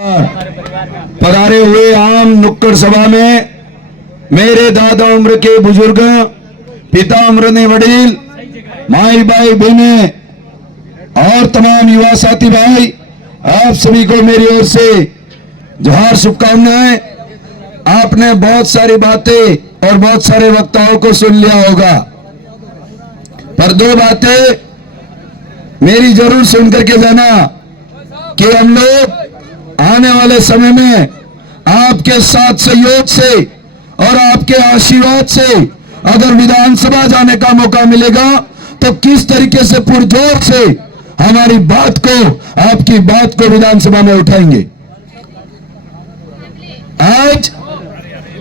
पधारे हुए आम नुक्कड़ सभा में मेरे दादा उम्र के बुजुर्ग, पिता उम्र ने वडील, माई भाई बहने और तमाम युवा साथी भाई, आप सभी को मेरी ओर से जोहार, शुभकामनाएं। आपने बहुत सारी बातें और बहुत सारे वक्ताओं को सुन लिया होगा, पर दो बातें मेरी जरूर सुन करके जाना कि हम लोग आने वाले समय में आपके साथ सहयोग से और आपके आशीर्वाद से अगर विधानसभा जाने का मौका मिलेगा तो किस तरीके से पुरजोर से हमारी बात को, आपकी बात को विधानसभा में उठाएंगे। आज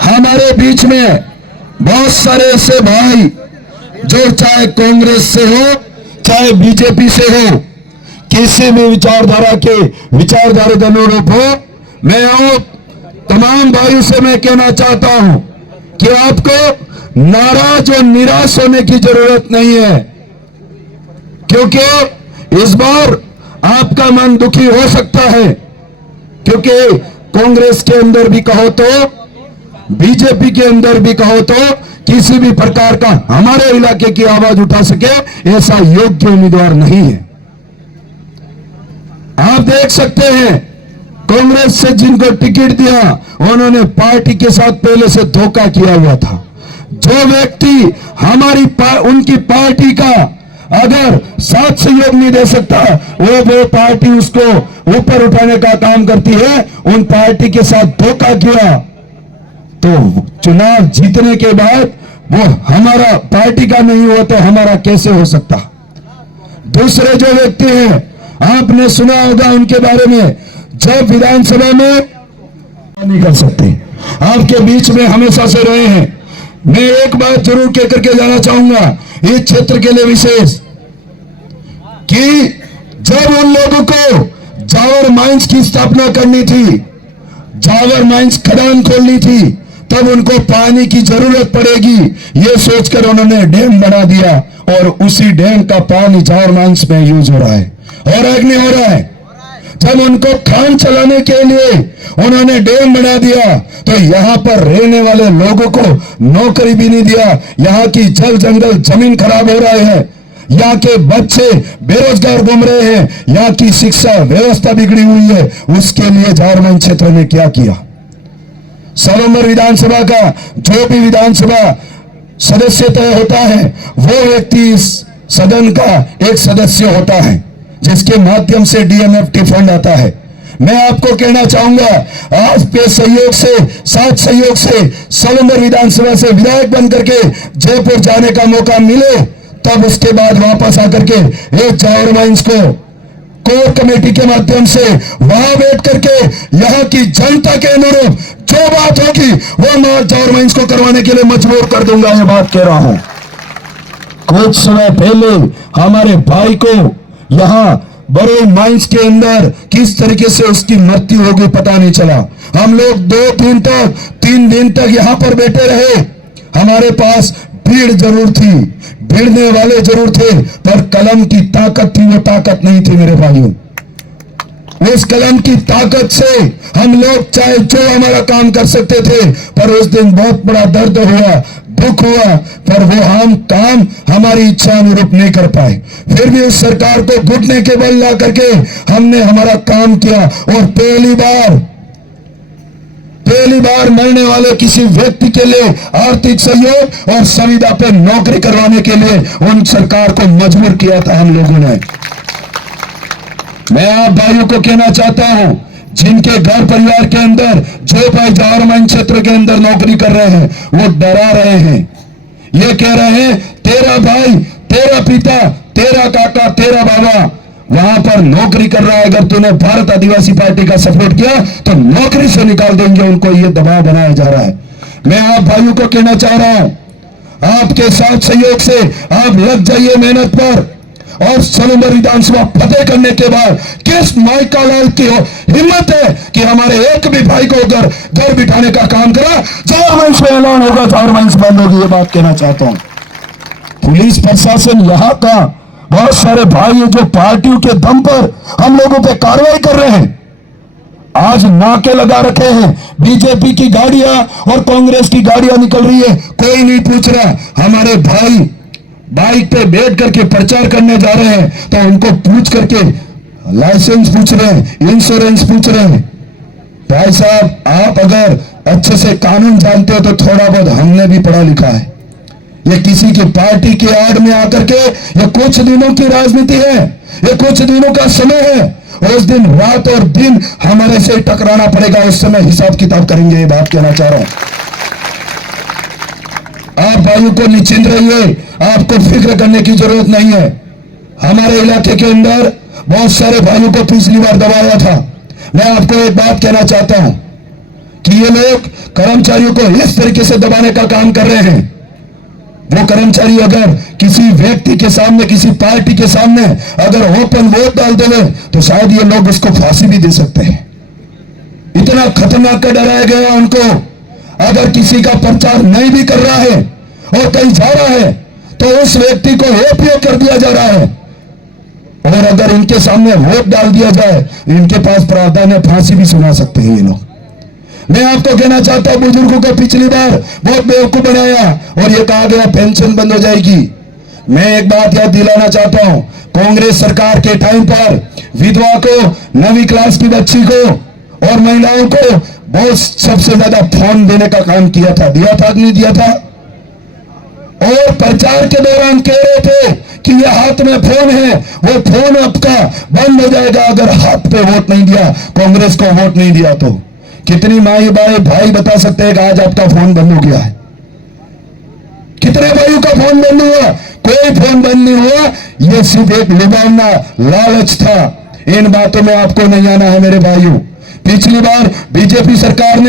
हमारे बीच में बहुत सारे ऐसे भाई जो चाहे कांग्रेस से हो चाहे बीजेपी से हो, किसी भी विचारधारा के विचारधारा के अनुरूप हो, मैं तमाम भाइयों से मैं कहना चाहता हूं कि आपको नाराज और निराश होने की जरूरत नहीं है, क्योंकि इस बार आपका मन दुखी हो सकता है, क्योंकि कांग्रेस के अंदर भी कहो तो, बीजेपी के अंदर भी कहो तो, किसी भी प्रकार का हमारे इलाके की आवाज उठा सके ऐसा योग्य उम्मीदवार नहीं है। आप देख सकते हैं कांग्रेस से जिनको टिकट दिया उन्होंने पार्टी के साथ पहले से धोखा किया हुआ था। जो व्यक्ति उनकी पार्टी का अगर साथ सहयोग नहीं दे सकता, वो पार्टी उसको ऊपर उठाने का काम करती है। उन पार्टी के साथ धोखा किया तो चुनाव जीतने के बाद वो हमारा पार्टी का नहीं हुआ तो हमारा कैसे हो सकता। दूसरे जो व्यक्ति हैं, आपने सुना होगा उनके बारे में, जब विधानसभा में नहीं कर सकते, आपके बीच में हमेशा से रहे हैं। मैं एक बात जरूर कह करके जाना चाहूंगा इस क्षेत्र के लिए विशेष, कि जब उन लोगों को जावर माइंस की स्थापना करनी थी, जावर माइंस खदान खोलनी थी, तब उनको पानी की जरूरत पड़ेगी ये सोचकर उन्होंने डैम बना दिया और उसी डैम का पानी जावर माइंस में यूज हो रहा है और अग्नि हो रहा है। जब उनको खान चलाने के लिए उन्होंने डैम बना दिया तो यहाँ पर रहने वाले लोगों को नौकरी भी नहीं दिया। यहाँ की जल जंगल जमीन खराब हो रहे हैं, यहाँ के बच्चे बेरोजगार घूम रहे हैं, यहाँ की शिक्षा व्यवस्था बिगड़ी हुई है। उसके लिए झारखंड क्षेत्र ने क्या किया? सलूमर विधानसभा का जो भी विधानसभा सदस्य तय होता है, वो व्यक्ति इस सदन का एक सदस्य होता है, जिसके माध्यम से डीएमएफटी फंड आता है। मैं आपको कहना चाहूंगा, आज पे सहयोग से, साथ सहयोग से सलूमर विधानसभा से विधायक बन करके जयपुर जाने का मौका मिले, तब उसके बाद वापस आकर के एक जावर माइंस को कोर कमेटी के माध्यम से वहां बैठ करके यहाँ की जनता के अनुरूप जो बात होगी वो मैं जावर माइंस को करवाने के लिए मजबूर कर दूंगा। ये बात कह रहा हूं। कुछ समय पहले हमारे भाई को यहाँ बड़े माइंस के अंदर किस तरीके से उसकी मृत्यु हो गई पता नहीं चला। हम लोग 3 दिन तक यहाँ पर बैठे रहे। हमारे पास भीड़ जरूर थी, भिड़ने वाले जरूर थे, पर कलम की ताकत थी, वो ताकत नहीं थी मेरे भाइयों। उस कलम की ताकत से हम लोग चाहे जो हमारा काम कर सकते थे, पर उस दिन बहुत बड़ा दर्द हुआ, दुख हुआ, पर वो हम काम हमारी इच्छा अनुरूप नहीं कर पाए। फिर भी उस सरकार को घुटने के बल ला करके हमने हमारा काम किया और पहली बार मरने वाले किसी व्यक्ति के लिए आर्थिक सहयोग और संविदा पे नौकरी करवाने के लिए उन सरकार को मजबूर किया था हम लोगों ने। मैं आप भाइयों को कहना चाहता हूं, जिनके घर परिवार के अंदर जो भाई जावर माइंस क्षेत्र के अंदर नौकरी कर रहे हैं, वो डरा रहे हैं। ये कह रहे हैं तेरा भाई, तेरा पिता, तेरा काका, तेरा बाबा वहां पर नौकरी कर रहा है, अगर तूने भारत आदिवासी पार्टी का सपोर्ट किया तो नौकरी से निकाल देंगे उनको। ये दबाव बनाया जा रहा है। मैं आप भाइयों को कहना चाह रहा हूं, आपके साथ सहयोग से आप लग जाइए मेहनत पर, और सलूमर विधानसभा फतेह करने के बाद किस माइका लाल की हिम्मत है कि हमारे एक भी भाई को अगर घर बिठाने का काम करा, जावर माइंस में ऐलान होगा, जावर माइंस बंद होगी। ये बात कहना चाहता हूं। पुलिस प्रशासन यहाँ का बहुत सारे भाई जो पार्टियों के दम पर हम लोगों पे कार्रवाई कर रहे हैं, आज नाके लगा रखे हैं। बीजेपी की गाड़ियां और कांग्रेस की गाड़ियां निकल रही है, कोई नहीं पूछ रहा। हमारे भाई बाइक पे बैठ करके प्रचार करने जा रहे हैं तो उनको पूछ करके लाइसेंस पूछ रहे हैं, इंश्योरेंस पूछ रहे हैं। भाई साहब, आप अगर अच्छे से कानून जानते हो तो थोड़ा बहुत हमने भी पढ़ा लिखा है। ये किसी की पार्टी की आड़ में आकर के ये कुछ दिनों की राजनीति है, ये कुछ दिनों का समय है। उस दिन रात और दिन हमारे से टकराना पड़ेगा, उस समय हिसाब किताब करेंगे। ये बात कहना चाह रहा हूं। आप भाइयों को निश्चिंत रहिए, आपको फिक्र करने की जरूरत नहीं है। हमारे इलाके के अंदर बहुत सारे भाइयों को पिछली बार दबाया था। मैं आपको एक बात कहना चाहता हूं कि ये लोग कर्मचारियों को इस तरीके से दबाने का काम कर रहे हैं। वो कर्मचारी अगर किसी व्यक्ति के सामने, किसी पार्टी के सामने अगर ओपन वोट डाल देवे तो शायद ये लोग उसको फांसी भी दे सकते हैं। इतना खतरनाक कर डराया गया उनको। अगर किसी का प्रचार नहीं भी कर रहा है और कहीं जा रहा है तो उस व्यक्ति को उपयोग कर दिया जा रहा है। और अगर इनके सामने वोट डाल दिया जाए, इनके पास प्रावधान है, फांसी भी सुना सकते हैं ये लोग। मैं आपको कहना चाहता हूं, बुजुर्गों को पिछली बार बहुत बेवकूफ बनाया और ये कहा गया पेंशन बंद हो जाएगी। मैं एक बात याद दिलाना चाहता हूं, कांग्रेस सरकार के टाइम पर विधवा को, 9वीं क्लास की बच्ची को और महिलाओं को बहुत सबसे ज्यादा फोन देने का काम किया था। दिया था कि नहीं दिया था? और प्रचार के दौरान कह रहे थे कि ये हाथ में फोन है, वो फोन आपका बंद हो जाएगा अगर हाथ पे वोट नहीं दिया, कांग्रेस को वोट नहीं दिया तो। कितनी माई भाई बता सकते हैं कि आज आपका फोन बंद हो गया है? कितने भाइयों का फोन बंद हुआ? कोई फोन बंद नहीं हुआ। ये सिर्फ एक लुभावना, लालच था। इन बातों में आपको नहीं आना है मेरे भाइयों। पिछली बार बीजेपी सरकार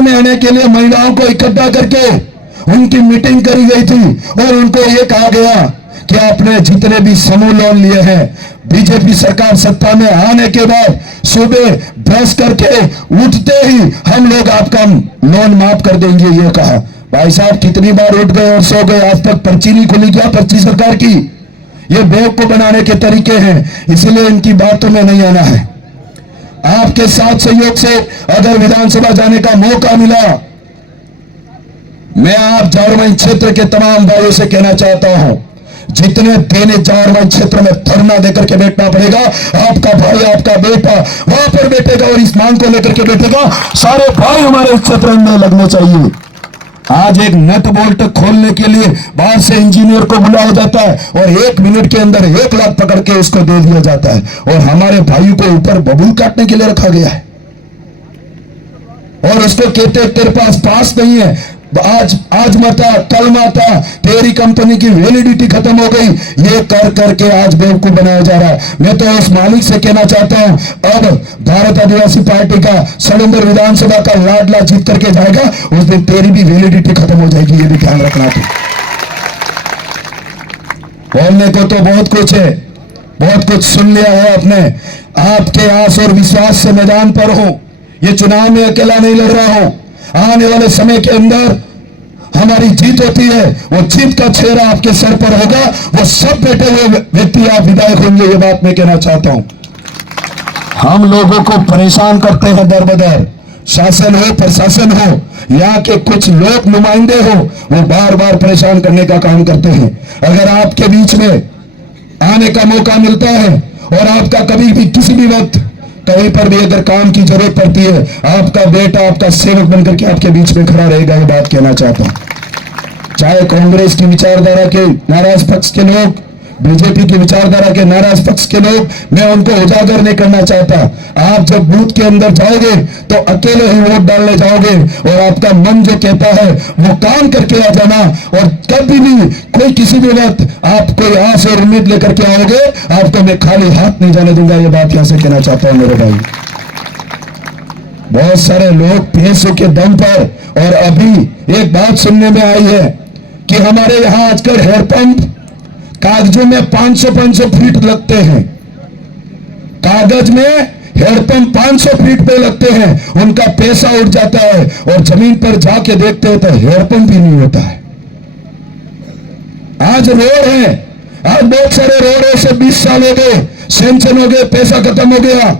में आने के लिए महिलाओं को इकट्ठा करके उनकी मीटिंग करी गई थी और उनको यह कहा गया कि आपने जितने भी समूह लोन लिए हैं, बीजेपी सरकार सत्ता में आने के बाद सुबह ब्रश करके उठते ही हम लोग आपका लोन माफ कर देंगे। ये कहा। भाई साहब, कितनी बार उठ गए और सो गए, आज तक पर्ची नहीं खुली क्या पर्ची सरकार की? ये बेवकूफ बनाने के तरीके हैं, इसलिए इनकी बातों में नहीं आना है। आपके साथ सहयोग से अगर विधानसभा जाने का मौका मिला, मैं आप जारवई क्षेत्र के तमाम भाइयों से कहना चाहता हूं, जितने देने जारवई क्षेत्र में धरना देकर के बैठना पड़ेगा, आपका भाई, आपका बेटा वहां पर बैठेगा और इस मांग को लेकर के बैठेगा। सारे भाई हमारे इस क्षेत्र में लगने चाहिए। आज एक नट बोल्ट खोलने के लिए बाहर से इंजीनियर को बुलाया जाता है और 1 मिनट के अंदर 1 लाख पकड़ के उसको दे दिया जाता है और हमारे भाइयों को ऊपर बबूल काटने के लिए रखा गया है और उसको कहते तेरे पास नहीं है, आज माता कल माता, तेरी कंपनी की वैलिडिटी खत्म हो गई। ये कर करके आज बेवकूफ बनाया जा रहा है। मैं तो उस मालिक से कहना चाहता हूं, अब भारत आदिवासी पार्टी का सलंदर विधानसभा का लाडला जीत करके जाएगा, उस दिन तेरी भी वैलिडिटी खत्म हो जाएगी। ये भी ध्यान रखना। तो बोलने को तो बहुत कुछ है, बहुत कुछ सुन लिया है आपने। आपके आस और विश्वास से मैदान पर हो, ये चुनाव में अकेला नहीं लड़ रहा हूं। आने वाले समय के अंदर हमारी जीत होती है, वो जीत का चेहरा आपके सर पर होगा, वो सब बैठे हुए व्यक्ति आप विधायक होंगे। ये बात मैं कहना चाहता हूं। हम लोगों को परेशान करते हैं दर बदर, शासन हो प्रशासन हो, यहाँ के कुछ लोग नुमाइंदे हो, वो बार बार परेशान करने का काम करते हैं। अगर आपके बीच में आने का मौका मिलता है और आपका कभी भी किसी भी वक्त कहीं पर भी अगर काम की जरूरत पड़ती है, आपका बेटा आपका सेवक बनकर के आपके बीच में खड़ा रहेगा। ये बात कहना चाहता हूं। चाहे कांग्रेस की विचारधारा के नाराज पक्ष के लोग, बीजेपी की विचारधारा के नाराज पक्ष के लोग, मैं उनको उजागर नहीं करना चाहता। आप जब बूथ के अंदर जाओगे तो अकेले ही वोट डालने जाओगे और आपका मन जो कहता है वो काम करके आ जाना। और कभी भी कोई किसी भी वक्त आप कोई आस और उम्मीद लेकर के आओगे, आपको मैं खाली हाथ नहीं जाने दूंगा। ये बात यहां से कहना चाहता हूं मेरे भाई। बहुत सारे लोग पैसों के दम पर, और अभी एक बात सुनने में आई है कि हमारे यहां आजकल हैंडपंप कागजों में 500 फीट लगते हैं। कागज में हैंडपंप 500 फीट पे लगते हैं, उनका पैसा उठ जाता है और जमीन पर जाके देखते हैं तो हैंडपंप भी नहीं होता है। आज रोड है, आज बहुत सारे रोड है, 20 साल हो गए, सैंक्शन हो गए, पैसा खत्म हो गया,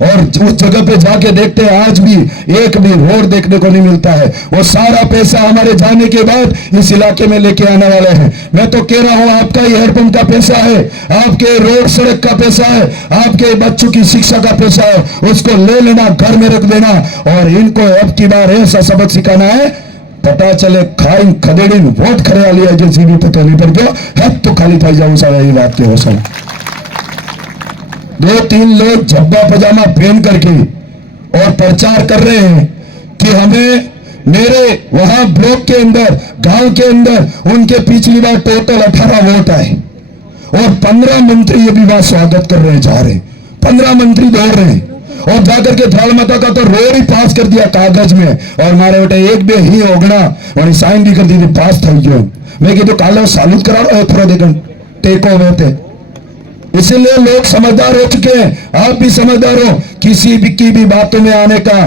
और उस जगह पे जाके देखते हैं आज भी एक भी रोड देखने को नहीं मिलता है। वो सारा पैसा हमारे जाने के बाद इस इलाके में लेके आने वाले हैं। मैं तो कह रहा हूं आपका ये हैंडपंप का पैसा है, आपके रोड सड़क का पैसा है, आपके बच्चों की शिक्षा का पैसा है, उसको ले लेना, घर में रख देना और इनको अब की बार ऐसा सबक सिखाना है पता चले खाइन खदेड़ीन वोट खरे आ लिया जो जीवी पता नहीं पड़ गया है तो खाली था जाऊं सारा ये बात के हो सब 2-3 लोग झब्बा पजामा पहन करके और प्रचार कर रहे हैं कि हमें मेरे वहां ब्लॉक के अंदर गांव के अंदर उनके पिछली बार टोटल 18 वोट आए और 15 मंत्री ये भी वहां स्वागत कर रहे हैं, जा रहे 15 मंत्री दौड़ रहे हैं और जाकर के थालमाता का तो रोड ही पास कर दिया कागज में और मारे बेटे एक बे ही होगना और साइन भी कर दी पास था जो मैं कि तो काले सालूत करा लो थोड़ा देखन टेको हुए थे। इसलिए लोग समझदार हो चुके हैं, आप भी समझदार हो, किसी भी की भी बातों में आने का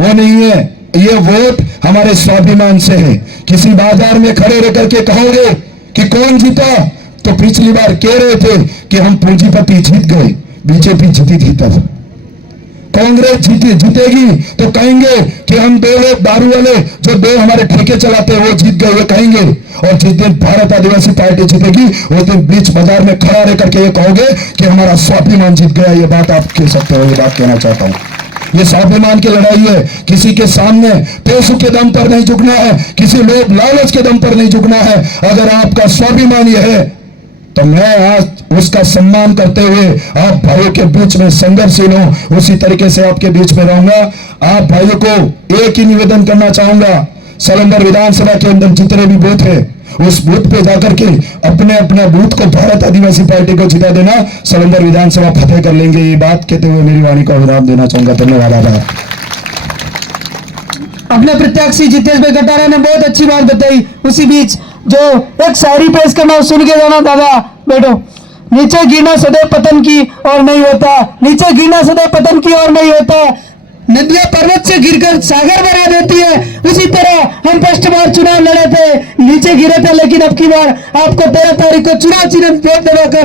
वो नहीं है। ये वोट हमारे स्वाभिमान से है। किसी बाजार में खड़े रह करके कहोगे कि कौन जीता तो पिछली बार कह रहे थे कि हम पूंजीपति जीत गए, बीजेपी जीती थी तब। कांग्रेस जीतेगी तो कहेंगे कि हम 2 लोग दारू वाले जो 2 हमारे ठेके चलाते हैं वो जीत गए, ये कहेंगे। और जिस दिन भारत आदिवासी पार्टी जीतेगी उस दिन बीच बाजार में खड़ा रह करके ये कहोगे कि हमारा स्वाभिमान जीत गया। ये बात आप कह सकते हो, ये बात कहना चाहता हूं। ये स्वाभिमान की लड़ाई है, किसी के सामने पैसों के दम पर नहीं झुकना है, किसी लोग लालच के दम पर नहीं झुकना है। अगर आपका स्वाभिमान यह है तो मैं आज उसका सम्मान करते हुए आप भाइयों के बीच में संघर्षशील हूं, उसी तरीके से आपके बीच में रहूंगा। आप भाइयों को एक ही निवेदन करना चाहूंगा, सलंदर विधानसभा के अंदर जितने भी बूथ है उस बूथ पे जाकर के अपने अपने बूथ को भारत आदिवासी पार्टी को जिता देना, सलंदर विधानसभा फतेह कर लेंगे। ये बात कहते हुए मेरी वाणी को विराम देना चाहूंगा। धन्यवाद। आभार। अपने प्रत्याशी जितेश भाई कटारा ने बहुत अच्छी बात बताई। उसी बीच जो एक शायरी पेश करना सुन के जाना दादा बैठो। नीचे गिरना सदैव पतन की और नहीं होता, नीचे गिरना सदैव पतन की और नहीं होता। नदियां पर्वत से गिरकर सागर बना देती है, उसी तरह हम फर्स्ट बार चुनाव लड़े थे, नीचे गिरे थे, लेकिन अब की बार आपको 13 तारीख को चुनाव चिन्ह वोट दिलाकर